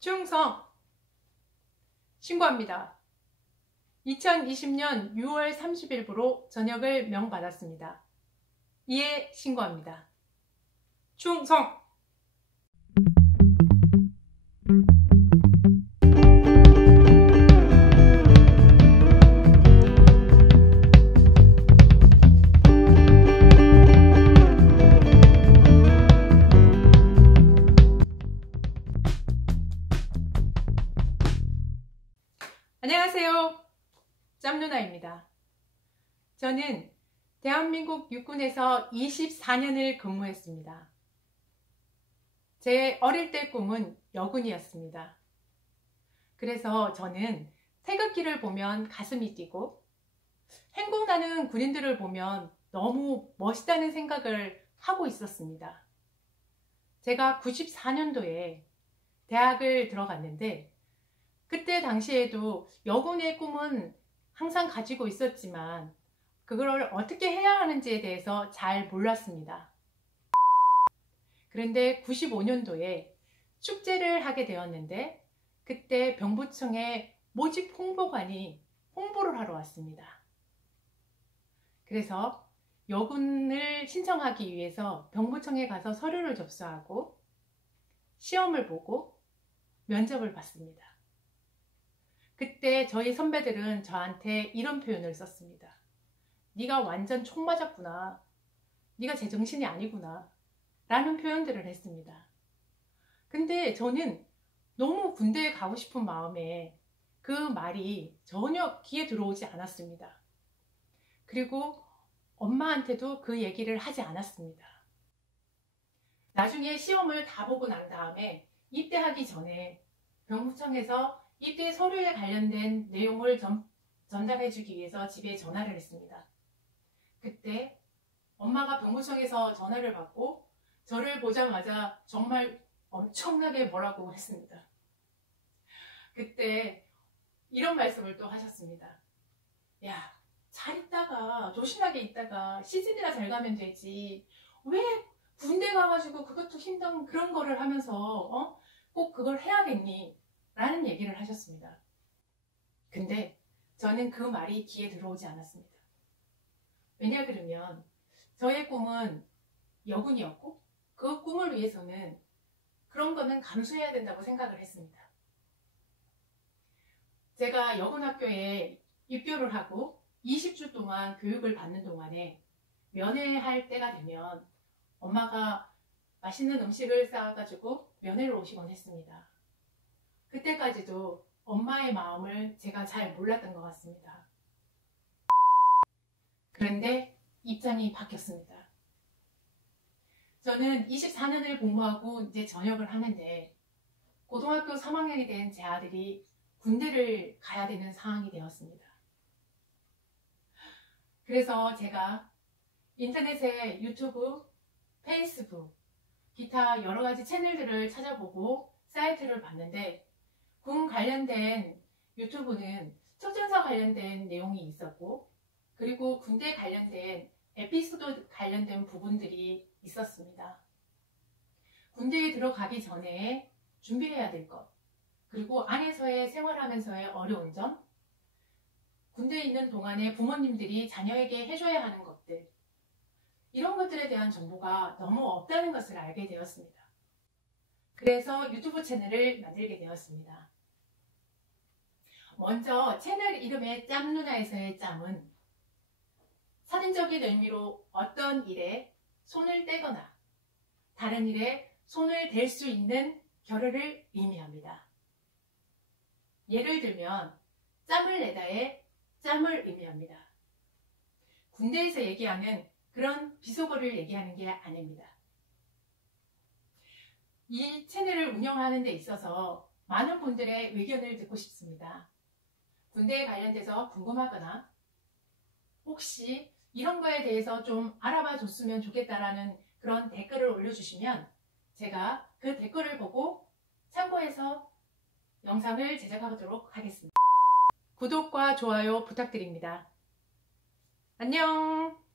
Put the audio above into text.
충성! 신고합니다. 2020년 6월 30일부로 전역을 명받았습니다. 이에 신고합니다. 충성! 안녕하세요. 짬누나입니다. 저는 대한민국 육군에서 24년을 근무했습니다. 제 어릴 때 꿈은 여군이었습니다. 그래서 저는 태극기를 보면 가슴이 뛰고 행군하는 군인들을 보면 너무 멋있다는 생각을 하고 있었습니다. 제가 94년도에 대학을 들어갔는데 그때 당시에도 여군의 꿈은 항상 가지고 있었지만 그걸 어떻게 해야 하는지에 대해서 잘 몰랐습니다. 그런데 95년도에 축제를 하게 되었는데 그때 병부청의 모집 홍보관이 홍보를 하러 왔습니다. 그래서 여군을 신청하기 위해서 병부청에 가서 서류를 접수하고 시험을 보고 면접을 봤습니다. 그때 저희 선배들은 저한테 이런 표현을 썼습니다. 네가 완전 총 맞았구나. 네가 제정신이 아니구나. 라는 표현들을 했습니다. 근데 저는 너무 군대에 가고 싶은 마음에 그 말이 전혀 귀에 들어오지 않았습니다. 그리고 엄마한테도 그 얘기를 하지 않았습니다. 나중에 시험을 다 보고 난 다음에 입대하기 전에 병무청에서 입대 서류에 관련된 내용을 전달해주기 위해서 집에 전화를 했습니다. 그때 엄마가 병무청에서 전화를 받고 저를 보자마자 정말 엄청나게 뭐라고 했습니다. 그때 이런 말씀을 또 하셨습니다. 야, 잘 있다가 조신하게 있다가 시즌이나 잘 가면 되지. 왜 군대 가가지고 그것도 힘든 그런 거를 하면서 꼭 그걸 해야겠니? 라는 얘기를 하셨습니다. 근데 저는 그 말이 귀에 들어오지 않았습니다. 왜냐 그러면 저의 꿈은 여군이었고 그 꿈을 위해서는 그런 거는 감수해야 된다고 생각을 했습니다. 제가 여군학교에 입교를 하고 20주 동안 교육을 받는 동안에 면회할 때가 되면 엄마가 맛있는 음식을 싸가지고 면회를 오시곤 했습니다. 그때까지도 엄마의 마음을 제가 잘 몰랐던 것 같습니다. 그런데 입장이 바뀌었습니다. 저는 24년을 복무하고 이제 전역을 하는데 고등학교 3학년이 된 제 아들이 군대를 가야 되는 상황이 되었습니다. 그래서 제가 인터넷에 유튜브, 페이스북, 기타 여러 가지 채널들을 찾아보고 사이트를 봤는데 군 관련된 유튜브는 특전사 관련된 내용이 있었고 그리고 군대 관련된 에피소드 관련된 부분들이 있었습니다. 군대에 들어가기 전에 준비해야 될 것, 그리고 안에서의 생활하면서의 어려운 점, 군대에 있는 동안에 부모님들이 자녀에게 해줘야 하는 것들, 이런 것들에 대한 정보가 너무 없다는 것을 알게 되었습니다. 그래서 유튜브 채널을 만들게 되었습니다. 먼저 채널 이름의 짬누나에서의 짬은 사전적인 의미로 어떤 일에 손을 떼거나 다른 일에 손을 댈 수 있는 겨를을 의미합니다. 예를 들면 짬을 내다의 짬을 의미합니다. 군대에서 얘기하는 그런 비속어를 얘기하는 게 아닙니다. 이 채널을 운영하는 데 있어서 많은 분들의 의견을 듣고 싶습니다. 군대에 관련돼서 궁금하거나 혹시 이런 거에 대해서 좀 알아봐 줬으면 좋겠다라는 그런 댓글을 올려주시면 제가 그 댓글을 보고 참고해서 영상을 제작하도록 하겠습니다. 구독과 좋아요 부탁드립니다. 안녕!